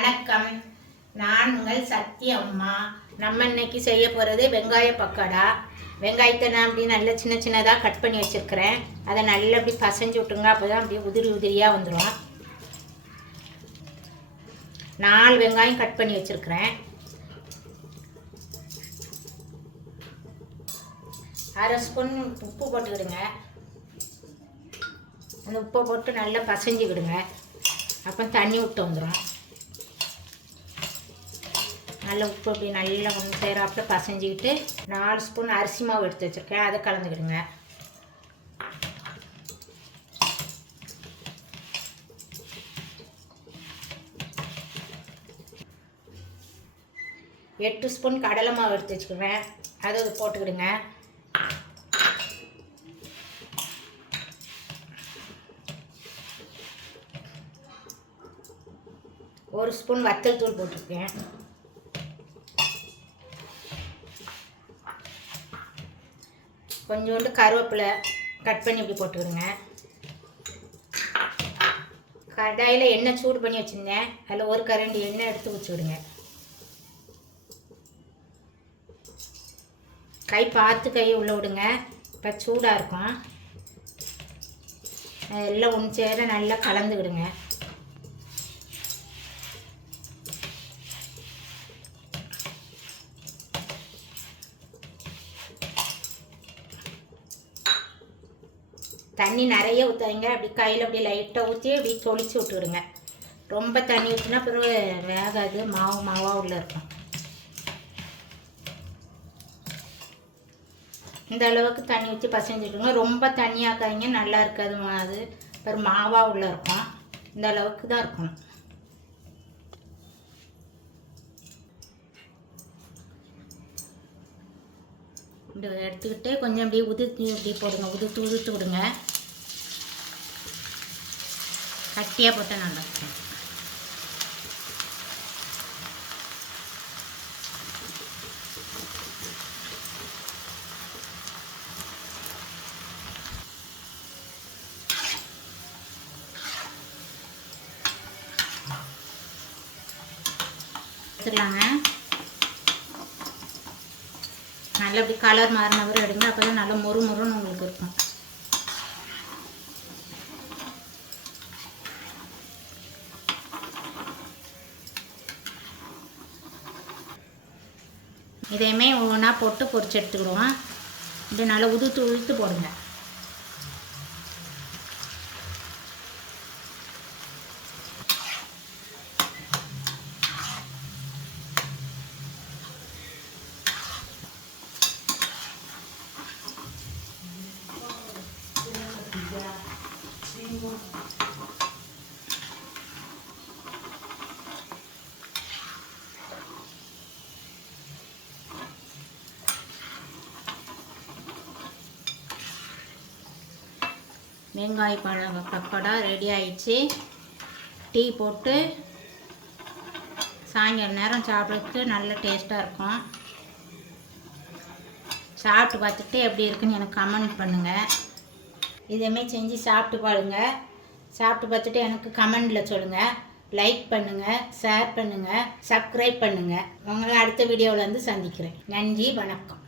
வணக்கம். நான் உங்கள் சக்தி அம்மா. நம்ம இன்னைக்கு செய்ய போகிறது வெங்காய பக்கோடா. வெங்காயத்தை நான் அப்படி நல்லா சின்ன சின்னதாக கட் பண்ணி வச்சுருக்கிறேன். அதை நல்லா அப்படி பசஞ்சு விட்டுங்க அப்போ தான் அப்படியே உதிரி உதிரியாக வந்துடும் நாலு வெங்காயம் கட் பண்ணி வச்சுருக்கிறேன். அரை ஸ்பூன் உப்பு போட்டுக்கிடுங்க. அந்த உப்பை போட்டு நல்லா பசைஞ்சு விடுங்க அப்போ தண்ணி விட்டு வந்துடும் நல்லா உப்பு அப்படி நல்லா ஒன்று சேராப்பில் பசைஞ்சிக்கிட்டு நாலு ஸ்பூன் அரிசி மாவு எடுத்து வச்சுருக்கேன். அதை கலந்துக்கிடுங்க. எட்டு ஸ்பூன் கடலை மாவு எடுத்து வச்சுக்கிறேன் அதை அது போட்டுக்கிடுங்க. ஒரு ஸ்பூன் வத்தல் தூள் போட்டிருக்கேன். கொஞ்சோண்டு கருவேப்பிலை கட் பண்ணி இப்படி போட்டுக்கிடுங்க. கடாயில் எண்ணெய் சூடு பண்ணி வச்சுருந்தேன். அதில் ஒரு கரண்டி எண்ணெய் எடுத்து வச்சுக்கிடுங்க. கை பார்த்து கையை உள்ளே விடுங்க. இப்போ சூடாக இருக்கும். எல்லாம் ஒன்று சேர நல்லா கலந்துக்கிடுங்க. தண்ணி நிறைய ஊற்றாதீங்க அப்படி கையில் அப்படி லைட்டாக ஊற்றி அப்படி தொளிச்சு விட்டுடுங்க. ரொம்ப தண்ணி ஊற்றினா பிறகு வேகாது. மாவு மாவாக உள்ளே இருக்கும். இந்த அளவுக்கு தண்ணி ஊற்றி பசஞ்சிட்டுங்க ரொம்ப தண்ணியாக்காதீங்க நல்லா இருக்காது. மா- அது பிறகு மாவாக உள்ளே இருக்கும். இந்த அளவுக்கு தான் இருக்கணும். இப்படி எடுத்துக்கிட்டு கொஞ்சம் அப்படியே உதிர்த்து இப்படி போடுங்க. உதிர்த்து உதிர்த்து விடுங்க. கட்டியாக போட்டால் நல்லா இருக்கும். எடுத்துக்கலாங்க. நல்லா இப்படி கலர் மாறின வரை எடுங்க அப்போ தான் நல்லா மொறு மொறுன்னு உங்களுக்கு இருக்கும். இதையுமே ஒவ்வொன்றா போட்டு பொறிச்சு எடுத்துக்கிடுவோம். இதை நல்லா உதுத்து உதுத்து போடுங்க. வெங்காய பழம் பக்கோடா ரெடி ஆயிடுச்சு. டீ போட்டு சாயங்காலம் நேரம் சாப்பிட்றதுக்கு நல்ல டேஸ்ட்டாக இருக்கும். சாப்பிட்டு பார்த்துட்டு எப்படி இருக்குன்னு எனக்கு கமெண்ட் பண்ணுங்கள் இதேமாரி செஞ்சு சாப்பிட்டு பாருங்கள் சாப்பிட்டு பார்த்துட்டு எனக்கு கமெண்டில் சொல்லுங்கள் லைக் பண்ணுங்கள் ஷேர் பண்ணுங்கள் சப்ஸ்கிரைப் பண்ணுங்கள் உங்களை அடுத்த வீடியோவில் வந்து சந்திக்கிறேன். நன்றி வணக்கம்.